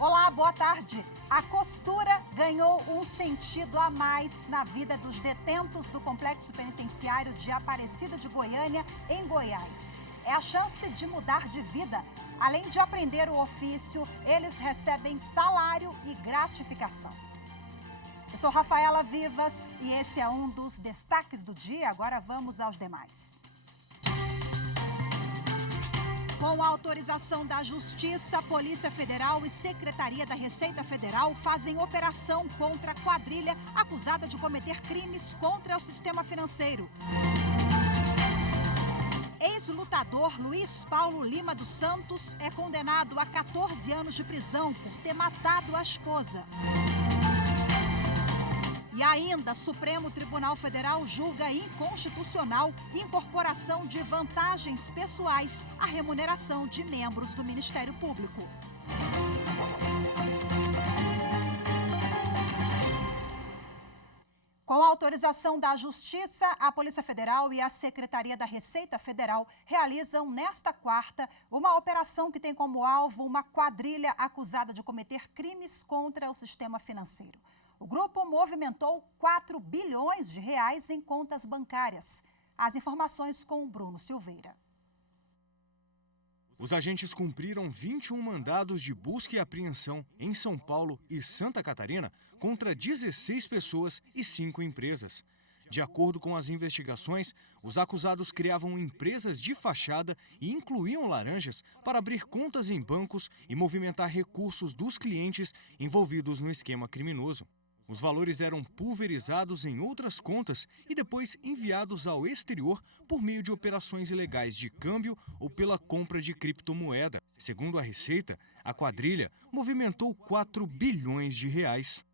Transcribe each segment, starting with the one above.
Olá, boa tarde. A costura ganhou um sentido a mais na vida dos detentos do Complexo Penitenciário de Aparecida de Goiânia, em Goiás. É a chance de mudar de vida. Além de aprender o ofício, eles recebem salário e gratificação. Eu sou Rafaela Vivas e esse é um dos destaques do dia. Agora vamos aos demais. Com a autorização da Justiça, Polícia Federal e Secretaria da Receita Federal fazem operação contra a quadrilha acusada de cometer crimes contra o sistema financeiro. Ex-lutador Luiz Paulo Lima dos Santos é condenado a 14 anos de prisão por ter matado a esposa. E ainda, Supremo Tribunal Federal julga inconstitucional incorporação de vantagens pessoais à remuneração de membros do Ministério Público. Com a autorização da Justiça, a Polícia Federal e a Secretaria da Receita Federal realizam nesta quarta uma operação que tem como alvo uma quadrilha acusada de cometer crimes contra o sistema financeiro. O grupo movimentou 4 bilhões de reais em contas bancárias. As informações com o Bruno Silveira. Os agentes cumpriram 21 mandados de busca e apreensão em São Paulo e Santa Catarina contra 16 pessoas e 5 empresas. De acordo com as investigações, os acusados criavam empresas de fachada e incluíam laranjas para abrir contas em bancos e movimentar recursos dos clientes envolvidos no esquema criminoso. Os valores eram pulverizados em outras contas e depois enviados ao exterior por meio de operações ilegais de câmbio ou pela compra de criptomoeda. Segundo a Receita, a quadrilha movimentou 4 bilhões de reais.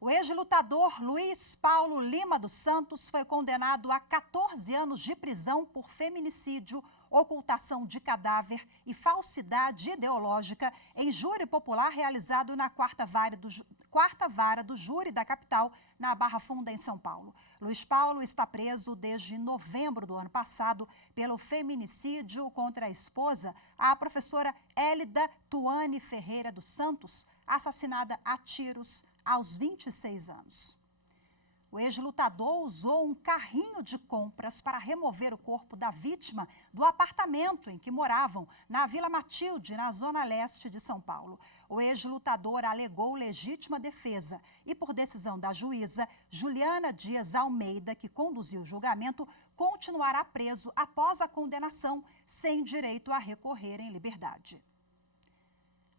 O ex-lutador Luiz Paulo Lima dos Santos foi condenado a 14 anos de prisão por feminicídio, ocultação de cadáver e falsidade ideológica em júri popular realizado na quarta vara do júri da capital, na Barra Funda, em São Paulo. Luiz Paulo está preso desde novembro do ano passado pelo feminicídio contra a esposa, a professora Hélida Tuane Ferreira dos Santos, assassinada a tiros aos 26 anos. O ex-lutador usou um carrinho de compras para remover o corpo da vítima do apartamento em que moravam, na Vila Matilde, na zona leste de São Paulo. O ex-lutador alegou legítima defesa e, por decisão da juíza Juliana Dias Almeida, que conduziu o julgamento, continuará preso após a condenação, sem direito a recorrer em liberdade.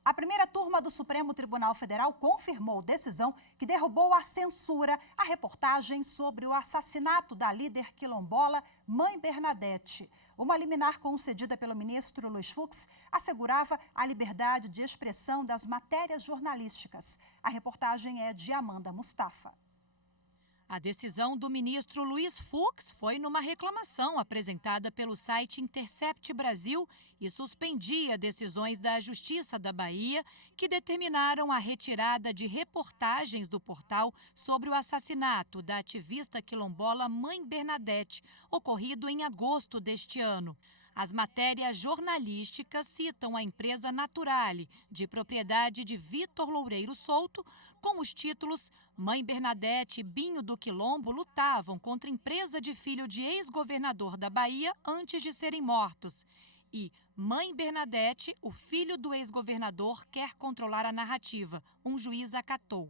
A primeira turma do Supremo Tribunal Federal confirmou decisão que derrubou a censura à reportagem sobre o assassinato da líder quilombola Mãe Bernadette. Uma liminar concedida pelo ministro Luiz Fux assegurava a liberdade de expressão das matérias jornalísticas. A reportagem é de Amanda Mustafa. A decisão do ministro Luiz Fux foi numa reclamação apresentada pelo site Intercept Brasil e suspendia decisões da Justiça da Bahia que determinaram a retirada de reportagens do portal sobre o assassinato da ativista quilombola Mãe Bernadette, ocorrido em agosto deste ano. As matérias jornalísticas citam a empresa Naturale, de propriedade de Vitor Loureiro Souto, com os títulos Mãe Bernadette e Binho do Quilombo lutavam contra a empresa de filho de ex-governador da Bahia antes de serem mortos. E Mãe Bernadette, o filho do ex-governador, quer controlar a narrativa. Um juiz acatou.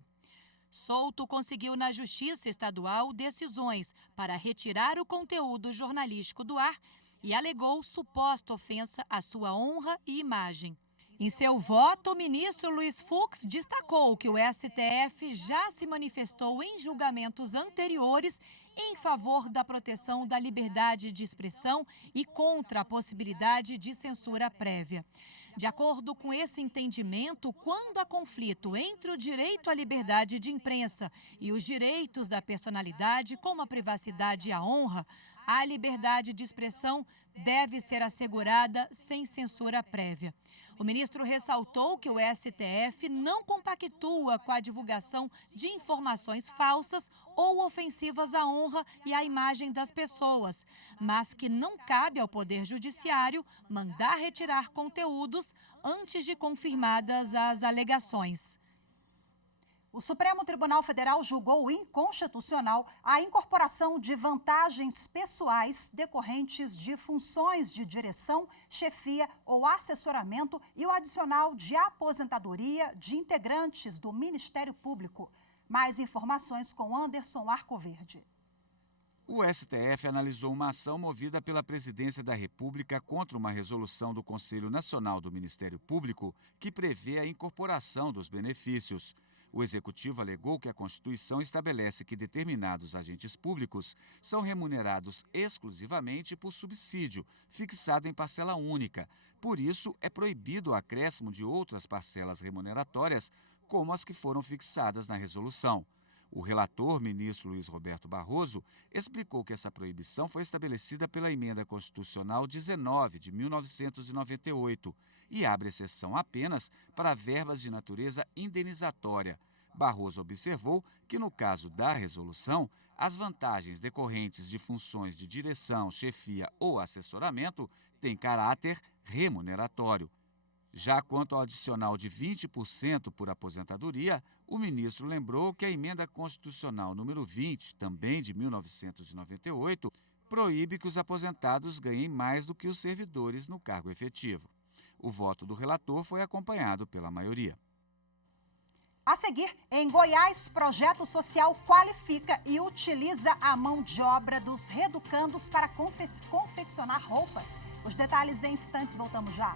Souto conseguiu na Justiça Estadual decisões para retirar o conteúdo jornalístico do ar e alegou suposta ofensa à sua honra e imagem. Em seu voto, o ministro Luiz Fux destacou que o STF já se manifestou em julgamentos anteriores em favor da proteção da liberdade de expressão e contra a possibilidade de censura prévia. De acordo com esse entendimento, quando há conflito entre o direito à liberdade de imprensa e os direitos da personalidade, como a privacidade e a honra, a liberdade de expressão deve ser assegurada sem censura prévia. O ministro ressaltou que o STF não compactua com a divulgação de informações falsas ou ofensivas à honra e à imagem das pessoas, mas que não cabe ao Poder Judiciário mandar retirar conteúdos antes de confirmadas as alegações. O Supremo Tribunal Federal julgou inconstitucional a incorporação de vantagens pessoais decorrentes de funções de direção, chefia ou assessoramento e o adicional de aposentadoria de integrantes do Ministério Público. Mais informações com Anderson Arcoverde. O STF analisou uma ação movida pela Presidência da República contra uma resolução do Conselho Nacional do Ministério Público que prevê a incorporação dos benefícios. O Executivo alegou que a Constituição estabelece que determinados agentes públicos são remunerados exclusivamente por subsídio, fixado em parcela única. Por isso, é proibido o acréscimo de outras parcelas remuneratórias, como as que foram fixadas na resolução. O relator, ministro Luiz Roberto Barroso, explicou que essa proibição foi estabelecida pela Emenda Constitucional 19, de 1998, e abre exceção apenas para verbas de natureza indenizatória. Barroso observou que, no caso da resolução, as vantagens decorrentes de funções de direção, chefia ou assessoramento têm caráter remuneratório. Já quanto ao adicional de 20% por aposentadoria, o ministro lembrou que a Emenda Constitucional número 20, também de 1998, proíbe que os aposentados ganhem mais do que os servidores no cargo efetivo. O voto do relator foi acompanhado pela maioria. A seguir, em Goiás, projeto social qualifica e utiliza a mão de obra dos reeducandos para confeccionar roupas. Os detalhes em instantes, voltamos já.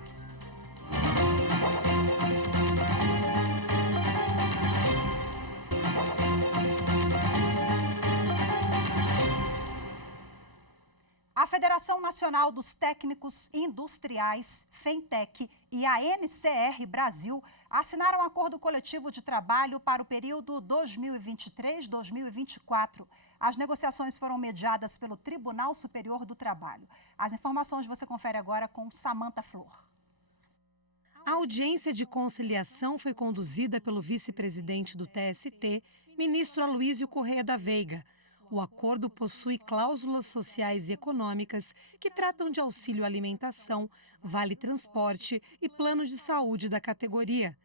A Federação Nacional dos Técnicos Industriais, FENTEC, e a NCR Brasil assinaram um acordo coletivo de trabalho para o período 2023-2024. As negociações foram mediadas pelo Tribunal Superior do Trabalho. As informações você confere agora com Samanta Flor. A audiência de conciliação foi conduzida pelo vice-presidente do TST, ministro Aloísio Correia da Veiga. O acordo possui cláusulas sociais e econômicas que tratam de auxílio alimentação, vale transporte e plano de saúde da categoria.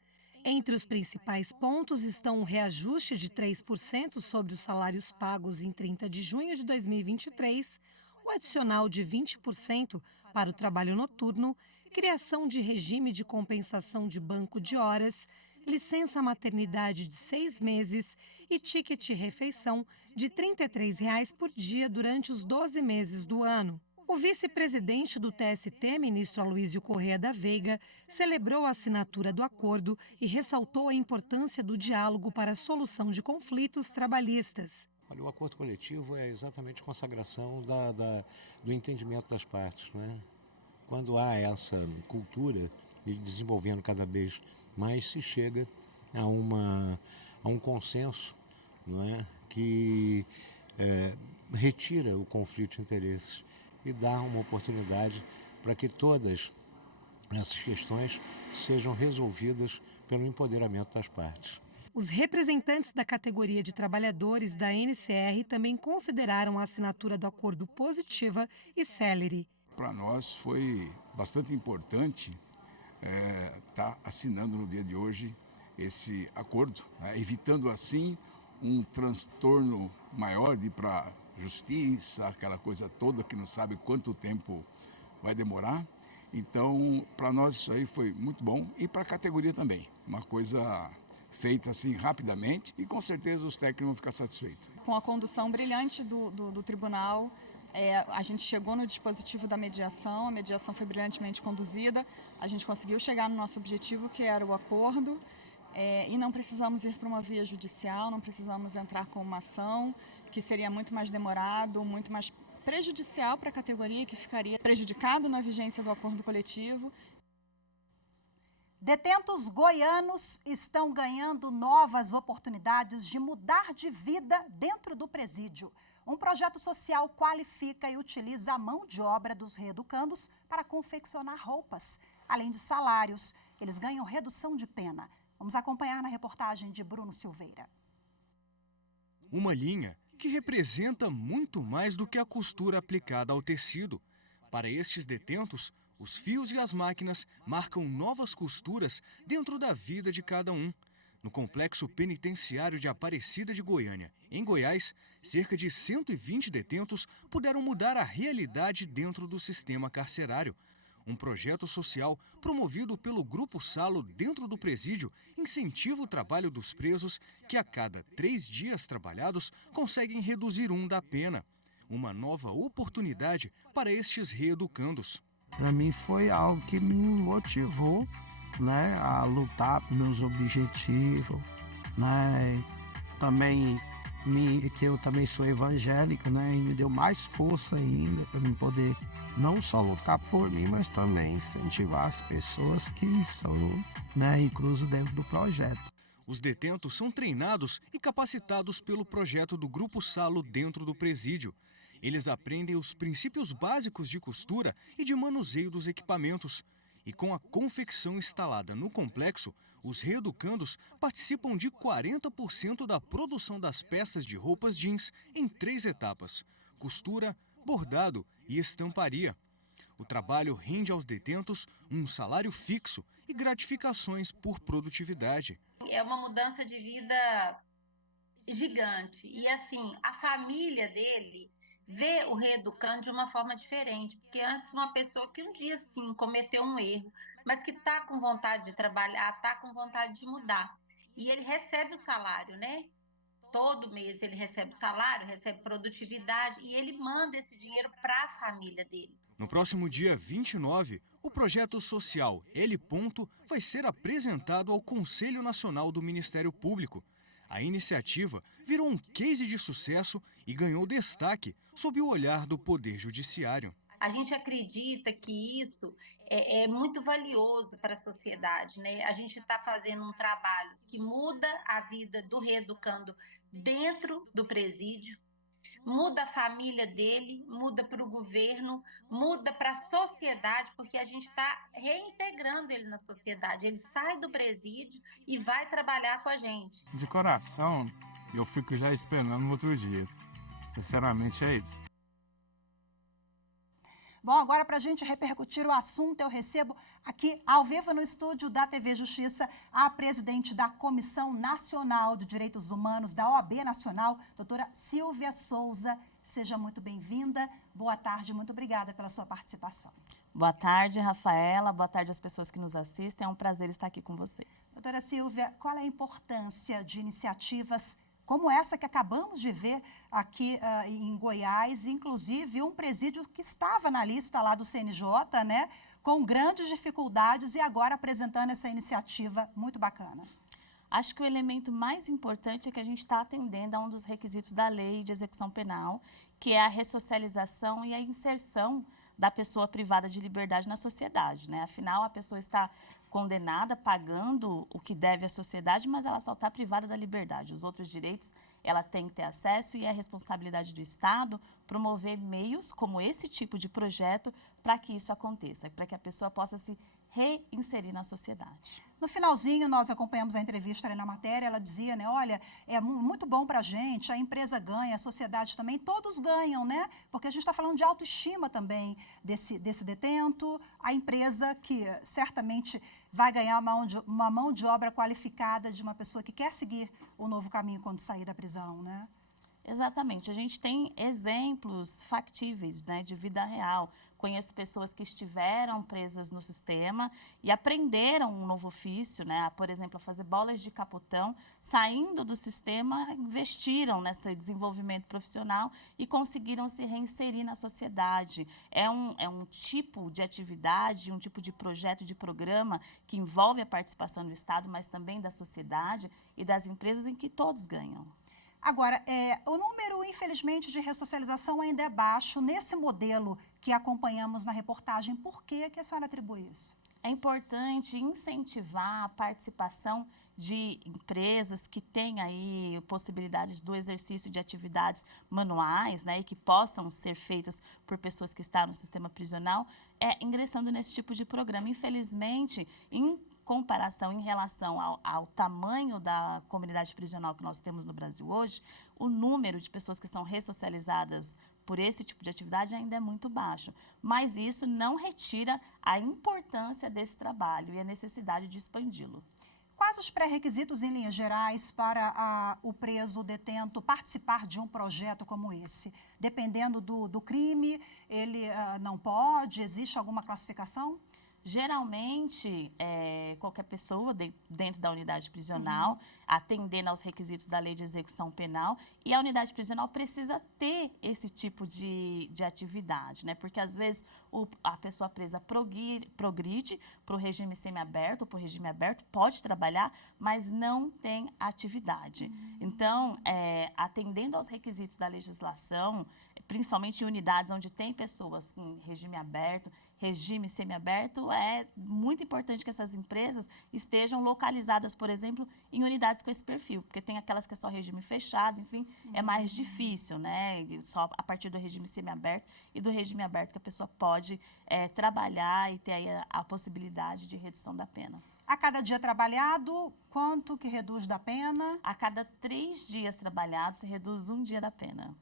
Entre os principais pontos estão o reajuste de 3% sobre os salários pagos em 30 de junho de 2023, o adicional de 20% para o trabalho noturno, criação de regime de compensação de banco de horas, licença maternidade de 6 meses e ticket refeição de R$ 33 por dia durante os 12 meses do ano. O vice-presidente do TST, ministro Aloísio Correia da Veiga, celebrou a assinatura do acordo e ressaltou a importância do diálogo para a solução de conflitos trabalhistas. O acordo coletivo é exatamente a consagração do entendimento das partes, né? Quando há essa cultura e desenvolvendo cada vez mais, se chega a um consenso, não é? Que retira o conflito de interesses e dá uma oportunidade para que todas essas questões sejam resolvidas pelo empoderamento das partes. Os representantes da categoria de trabalhadores da NCR também consideraram a assinatura do acordo positiva e célere. Para nós foi bastante importante estar assinando no dia de hoje esse acordo, evitando assim um transtorno maior de ir para a justiça, aquela coisa toda que não sabe quanto tempo vai demorar. Então, para nós isso aí foi muito bom e para a categoria também, uma coisa feita assim rapidamente e com certeza os técnicos vão ficar satisfeitos. Com a condução brilhante do tribunal, a gente chegou no dispositivo da mediação, a mediação foi brilhantemente conduzida, a gente conseguiu chegar no nosso objetivo, que era o acordo, e não precisamos ir para uma via judicial, não precisamos entrar com uma ação, que seria muito mais demorado, muito mais prejudicial para a categoria, que ficaria prejudicado na vigência do acordo coletivo. Detentos goianos estão ganhando novas oportunidades de mudar de vida dentro do presídio. Um projeto social qualifica e utiliza a mão de obra dos reeducandos para confeccionar roupas. Além de salários, eles ganham redução de pena. Vamos acompanhar na reportagem de Bruno Silveira. Uma linha que representa muito mais do que a costura aplicada ao tecido. Para estes detentos, os fios e as máquinas marcam novas costuras dentro da vida de cada um. No complexo penitenciário de Aparecida de Goiânia, em Goiás, cerca de 120 detentos puderam mudar a realidade dentro do sistema carcerário. Um projeto social promovido pelo Grupo Salo dentro do presídio incentiva o trabalho dos presos que a cada 3 dias trabalhados conseguem reduzir 1 da pena. Uma nova oportunidade para estes reeducandos. Para mim foi algo que me motivou, né, a lutar por meus objetivos, né, também que eu também sou evangélico, né, e me deu mais força ainda para eu poder não só lutar por mim, mas também incentivar as pessoas que são, né, incluso dentro do projeto. Os detentos são treinados e capacitados pelo projeto do Grupo Salo dentro do presídio. Eles aprendem os princípios básicos de costura e de manuseio dos equipamentos. E com a confecção instalada no complexo, os reeducandos participam de 40% da produção das peças de roupas jeans em 3 etapas: costura, bordado e estamparia. O trabalho rende aos detentos um salário fixo e gratificações por produtividade. É uma mudança de vida gigante. E assim, a família dele vê o reeducando de uma forma diferente, porque antes uma pessoa que um dia sim cometeu um erro, mas que está com vontade de trabalhar, está com vontade de mudar, e ele recebe o salário, né? Todo mês ele recebe salário, recebe produtividade e ele manda esse dinheiro para a família dele. No próximo dia 29, o projeto social L. vai ser apresentado ao Conselho Nacional do Ministério Público. A iniciativa virou um case de sucesso e ganhou destaque sob o olhar do Poder Judiciário. A gente acredita que isso é muito valioso para a sociedade, né? A gente está fazendo um trabalho que muda a vida do reeducando dentro do presídio, muda a família dele, muda para o governo, muda para a sociedade, porque a gente está reintegrando ele na sociedade. Ele sai do presídio e vai trabalhar com a gente. De coração, eu fico já esperando no outro dia. Sinceramente, é isso. Bom, agora para a gente repercutir o assunto, eu recebo aqui ao vivo no estúdio da TV Justiça a presidente da Comissão Nacional de Direitos Humanos da OAB Nacional, doutora Silvia Souza. Seja muito bem-vinda. Boa tarde, muito obrigada pela sua participação. Boa tarde, Rafaela. Boa tarde às pessoas que nos assistem. É um prazer estar aqui com vocês. Doutora Silvia, qual é a importância de iniciativas como essa que acabamos de ver aqui em Goiás, inclusive um presídio que estava na lista lá do CNJ, né, com grandes dificuldades e agora apresentando essa iniciativa muito bacana? Acho que o elemento mais importante é que a gente está atendendo a um dos requisitos da lei de execução penal, que é a ressocialização e a inserção da pessoa privada de liberdade na sociedade, né? Afinal, a pessoa está condenada, pagando o que deve à sociedade, mas ela só está privada da liberdade. Os outros direitos, ela tem que ter acesso e é responsabilidade do Estado promover meios como esse tipo de projeto para que isso aconteça, para que a pessoa possa se reinserir na sociedade. No finalzinho, nós acompanhamos a entrevista ali na matéria, ela dizia, né, olha, é muito bom para a gente, a empresa ganha, a sociedade também, todos ganham, né? Porque a gente está falando de autoestima também desse detento, a empresa que certamente vai ganhar uma mão de obra qualificada de uma pessoa que quer seguir o novo caminho quando sair da prisão, né? Exatamente. A gente tem exemplos factíveis, né, de vida real. Conheço pessoas que estiveram presas no sistema e aprenderam um novo ofício, né, por exemplo, a fazer bolas de capotão, saindo do sistema, investiram nesse desenvolvimento profissional e conseguiram se reinserir na sociedade. É um tipo de atividade, um tipo de projeto, de programa que envolve a participação do Estado, mas também da sociedade e das empresas em que todos ganham. Agora, o número, infelizmente, de ressocialização ainda é baixo. Nesse modelo que acompanhamos na reportagem, por que a senhora atribui isso? É importante incentivar a participação de empresas que têm aí possibilidades do exercício de atividades manuais, né, e que possam ser feitas por pessoas que estão no sistema prisional, ingressando nesse tipo de programa. Infelizmente, em comparação, em relação ao tamanho da comunidade prisional que nós temos no Brasil hoje, o número de pessoas que são ressocializadas por esse tipo de atividade ainda é muito baixo. Mas isso não retira a importância desse trabalho e a necessidade de expandi-lo. Quais os pré-requisitos, em linhas gerais, para o preso detento participar de um projeto como esse? Dependendo do crime, ele não pode? Existe alguma classificação? Geralmente, qualquer pessoa dentro da unidade prisional, atendendo aos requisitos da lei de execução penal, e a unidade prisional precisa ter esse tipo de atividade, né? Porque, às vezes, a pessoa presa progride para o regime semiaberto, para o regime aberto, pode trabalhar, mas não tem atividade. Então, atendendo aos requisitos da legislação, principalmente em unidades onde tem pessoas em regime aberto, regime semiaberto, é muito importante que essas empresas estejam localizadas, por exemplo, em unidades com esse perfil, porque tem aquelas que é só regime fechado, enfim, é mais difícil, né? Só a partir do regime semiaberto e do regime aberto que a pessoa pode trabalhar e ter aí a possibilidade de redução da pena. A cada dia trabalhado, quanto que reduz da pena? A cada 3 dias trabalhados, se reduz 1 dia da pena.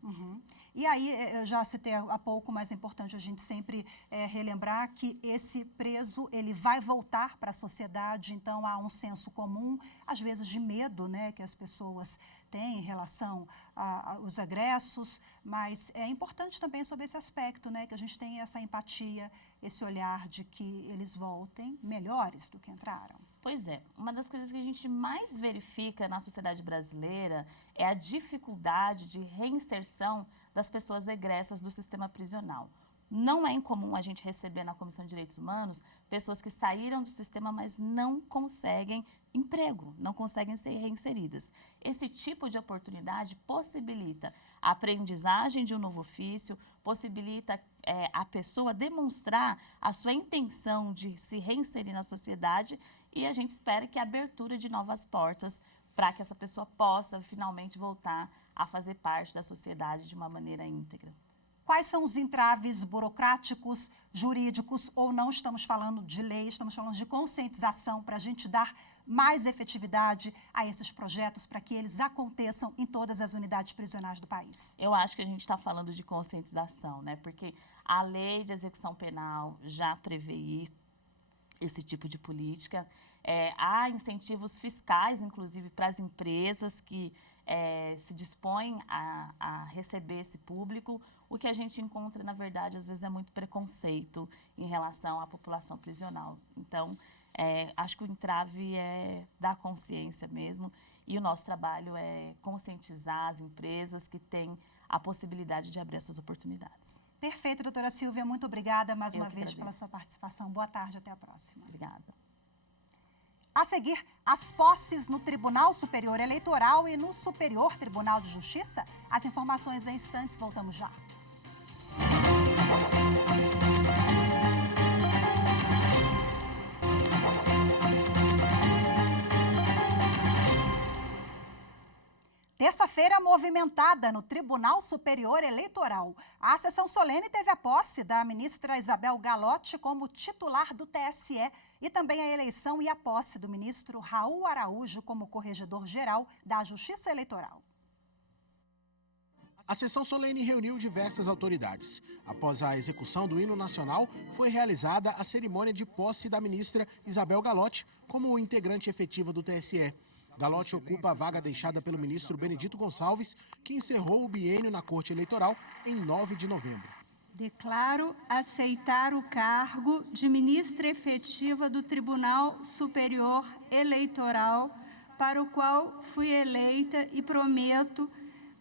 E aí, eu já citei há pouco, mas é importante a gente sempre relembrar que esse preso, ele vai voltar para a sociedade, então há um senso comum, às vezes de medo, né, que as pessoas têm em relação aos egressos, mas é importante também sobre esse aspecto, né, que a gente tenha essa empatia, esse olhar de que eles voltem melhores do que entraram. Pois é, uma das coisas que a gente mais verifica na sociedade brasileira é a dificuldade de reinserção das pessoas egressas do sistema prisional. Não é incomum a gente receber na Comissão de Direitos Humanos pessoas que saíram do sistema, mas não conseguem emprego, não conseguem ser reinseridas. Esse tipo de oportunidade possibilita a aprendizagem de um novo ofício, possibilita a pessoa demonstrar a sua intenção de se reinserir na sociedade, e a gente espera que a abertura de novas portas para que essa pessoa possa finalmente voltar a fazer parte da sociedade de uma maneira íntegra. Quais são os entraves burocráticos, jurídicos, ou não estamos falando de lei, estamos falando de conscientização para a gente dar mais efetividade a esses projetos para que eles aconteçam em todas as unidades prisionais do país? Eu acho que a gente está falando de conscientização, né? Porque a lei de execução penal já prevê esse tipo de política. Há incentivos fiscais, inclusive, para as empresas que se dispõem a receber esse público. O que a gente encontra, na verdade, às vezes é muito preconceito em relação à população prisional. Então, acho que o entrave é da consciência mesmo, e o nosso trabalho é conscientizar as empresas que têm a possibilidade de abrir essas oportunidades. Perfeito, doutora Silvia, muito obrigada mais uma vez pela sua participação. Boa tarde, até a próxima. Obrigada. A seguir, as posses no Tribunal Superior Eleitoral e no Superior Tribunal de Justiça. As informações em instantes, voltamos já. Terça-feira movimentada no Tribunal Superior Eleitoral. A sessão solene teve a posse da ministra Isabel Galotti como titular do TSE e também a eleição e a posse do ministro Raul Araújo como corregedor-geral da Justiça Eleitoral. A sessão solene reuniu diversas autoridades. Após a execução do hino nacional, foi realizada a cerimônia de posse da ministra Isabel Galotti como integrante efetiva do TSE. Galotti ocupa a vaga deixada pelo ministro Benedito Gonçalves, que encerrou o biênio na Corte Eleitoral em 9 de novembro. Declaro aceitar o cargo de ministra efetiva do Tribunal Superior Eleitoral, para o qual fui eleita, e prometo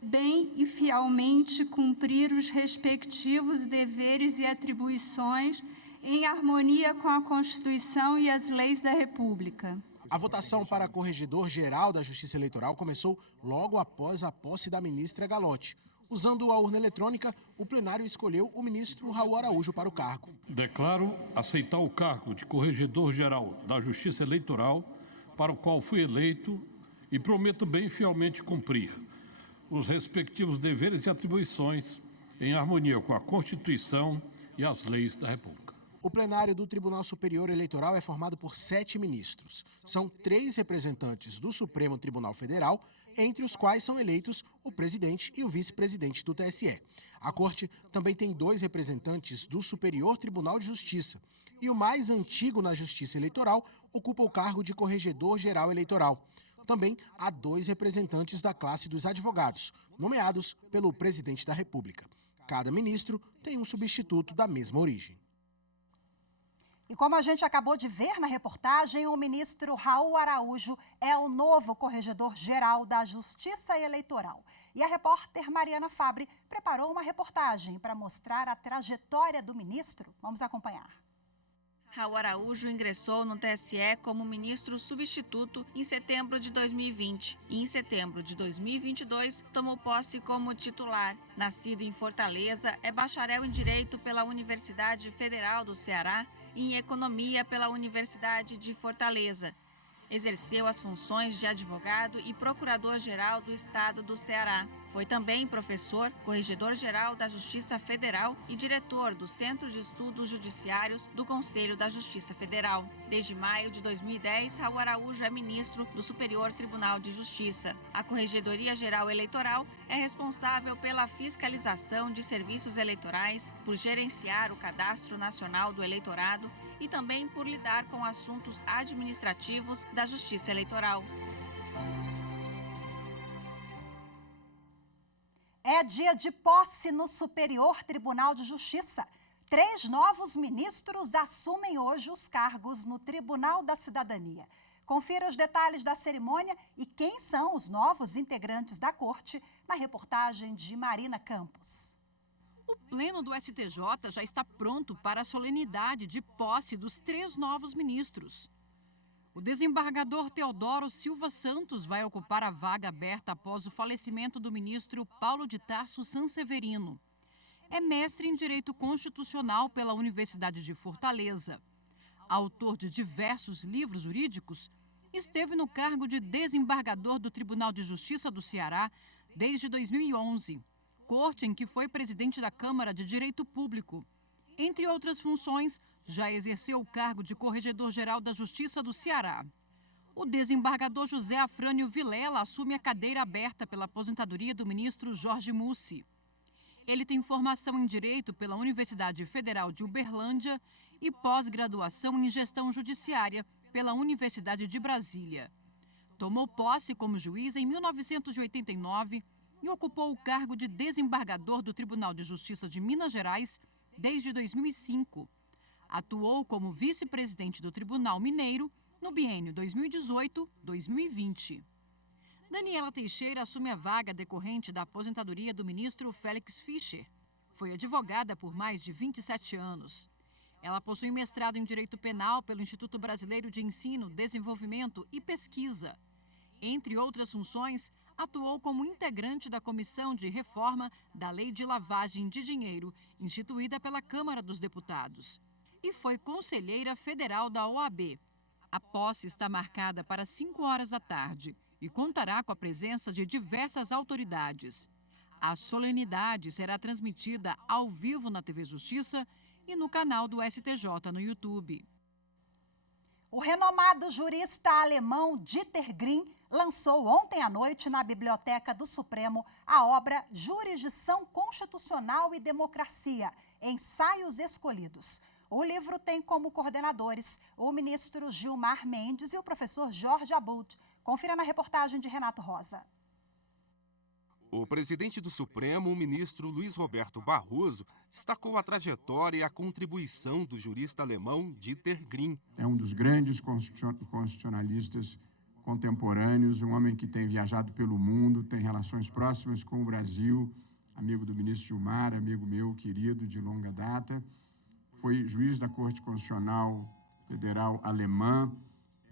bem e fielmente cumprir os respectivos deveres e atribuições em harmonia com a Constituição e as leis da República. A votação para corregedor-geral da Justiça Eleitoral começou logo após a posse da ministra Galotti. Usando a urna eletrônica, o plenário escolheu o ministro Raul Araújo para o cargo. Declaro aceitar o cargo de corregedor-geral da Justiça Eleitoral para o qual fui eleito e prometo bem fielmente cumprir os respectivos deveres e atribuições em harmonia com a Constituição e as leis da República. O plenário do Tribunal Superior Eleitoral é formado por 7 ministros. São 3 representantes do Supremo Tribunal Federal, entre os quais são eleitos o presidente e o vice-presidente do TSE. A Corte também tem 2 representantes do Superior Tribunal de Justiça. E o mais antigo na Justiça Eleitoral ocupa o cargo de Corregedor-Geral Eleitoral. Também há 2 representantes da classe dos advogados, nomeados pelo presidente da República. Cada ministro tem um substituto da mesma origem. E como a gente acabou de ver na reportagem, o ministro Raul Araújo é o novo corregedor-geral da Justiça Eleitoral. E a repórter Mariana Fabre preparou uma reportagem para mostrar a trajetória do ministro. Vamos acompanhar. Raul Araújo ingressou no TSE como ministro substituto em setembro de 2020 e em setembro de 2022 tomou posse como titular. Nascido em Fortaleza, é bacharel em Direito pela Universidade Federal do Ceará e em Economia pela Universidade de Fortaleza. Exerceu as funções de advogado e procurador-geral do Estado do Ceará. Foi também professor, corregedor-geral da Justiça Federal e diretor do Centro de Estudos Judiciários do Conselho da Justiça Federal. Desde maio de 2010, Raul Araújo é ministro do Superior Tribunal de Justiça. A Corregedoria-Geral Eleitoral é responsável pela fiscalização de serviços eleitorais, por gerenciar o Cadastro Nacional do Eleitorado e também por lidar com assuntos administrativos da Justiça Eleitoral. É dia de posse no Superior Tribunal de Justiça. 3 novos ministros assumem hoje os cargos no Tribunal da Cidadania. Confira os detalhes da cerimônia e quem são os novos integrantes da Corte na reportagem de Marina Campos. O Pleno do STJ já está pronto para a solenidade de posse dos 3 novos ministros. O desembargador Teodoro Silva Santos vai ocupar a vaga aberta após o falecimento do ministro Paulo de Tarso Sanseverino. É mestre em Direito Constitucional pela Universidade de Fortaleza. Autor de diversos livros jurídicos, esteve no cargo de desembargador do Tribunal de Justiça do Ceará desde 2011, corte em que foi presidente da Câmara de Direito Público. Entre outras funções, já exerceu o cargo de Corregedor-Geral da Justiça do Ceará. O desembargador José Afrânio Vilela assume a cadeira aberta pela aposentadoria do ministro Jorge Mussi. Ele tem formação em Direito pela Universidade Federal de Uberlândia e pós-graduação em Gestão Judiciária pela Universidade de Brasília. Tomou posse como juiz em 1989 e ocupou o cargo de desembargador do Tribunal de Justiça de Minas Gerais desde 2005. Atuou como vice-presidente do Tribunal Mineiro no biênio 2018-2020. Daniela Teixeira assume a vaga decorrente da aposentadoria do ministro Félix Fischer. Foi advogada por mais de 27 anos. Ela possui mestrado em Direito Penal pelo Instituto Brasileiro de Ensino, Desenvolvimento e Pesquisa. Entre outras funções, atuou como integrante da Comissão de Reforma da Lei de Lavagem de Dinheiro, instituída pela Câmara dos Deputados. E foi conselheira federal da OAB. A posse está marcada para 5 horas da tarde e contará com a presença de diversas autoridades. A solenidade será transmitida ao vivo na TV Justiça e no canal do STJ no YouTube. O renomado jurista alemão Dieter Green lançou ontem à noite na Biblioteca do Supremo a obra Jurisdição Constitucional e Democracia, Ensaios Escolhidos. O livro tem como coordenadores o ministro Gilmar Mendes e o professor Jorge Abud. Confira na reportagem de Renato Rosa. O presidente do Supremo, o ministro Luiz Roberto Barroso, destacou a trajetória e a contribuição do jurista alemão Dieter Green. É um dos grandes constitucionalistas contemporâneos, um homem que tem viajado pelo mundo, tem relações próximas com o Brasil, amigo do ministro Gilmar, amigo meu querido de longa data. Foi juiz da Corte Constitucional Federal Alemã,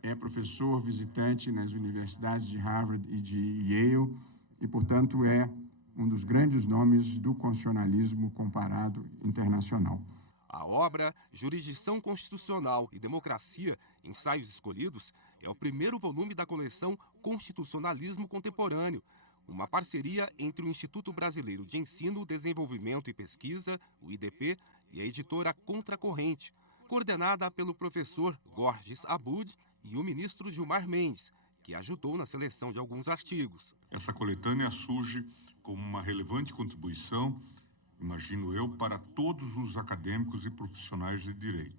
é professor visitante nas universidades de Harvard e de Yale e, portanto, é um dos grandes nomes do constitucionalismo comparado internacional. A obra Jurisdição Constitucional e Democracia, Ensaios Escolhidos, É o primeiro volume da coleção Constitucionalismo Contemporâneo, uma parceria entre o Instituto Brasileiro de Ensino, Desenvolvimento e Pesquisa, o IDP, e a editora Contracorrente, coordenada pelo professor Gorges Abud e o ministro Gilmar Mendes, que ajudou na seleção de alguns artigos. Essa coletânea surge como uma relevante contribuição, imagino eu, para todos os acadêmicos e profissionais de direito.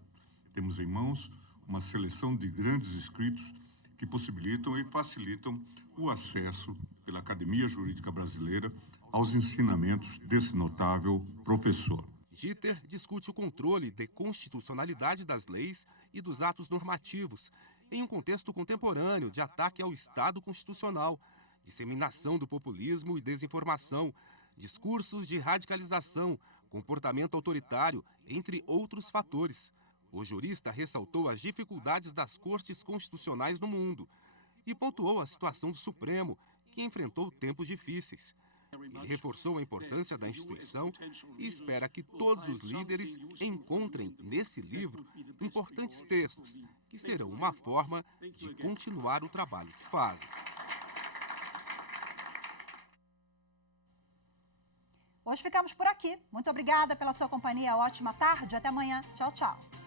Temos em mãos uma seleção de grandes escritos que possibilitam e facilitam o acesso pela Academia Jurídica Brasileira aos ensinamentos desse notável professor. Gitter discute o controle de constitucionalidade das leis e dos atos normativos em um contexto contemporâneo de ataque ao Estado constitucional, disseminação do populismo e desinformação, discursos de radicalização, comportamento autoritário, entre outros fatores. O jurista ressaltou as dificuldades das cortes constitucionais no mundo e pontuou a situação do Supremo, que enfrentou tempos difíceis. Ele reforçou a importância da instituição e espera que todos os líderes encontrem nesse livro importantes textos que serão uma forma de continuar o trabalho que fazem. Hoje ficamos por aqui. Muito obrigada pela sua companhia. Ótima tarde. Até amanhã. Tchau, tchau.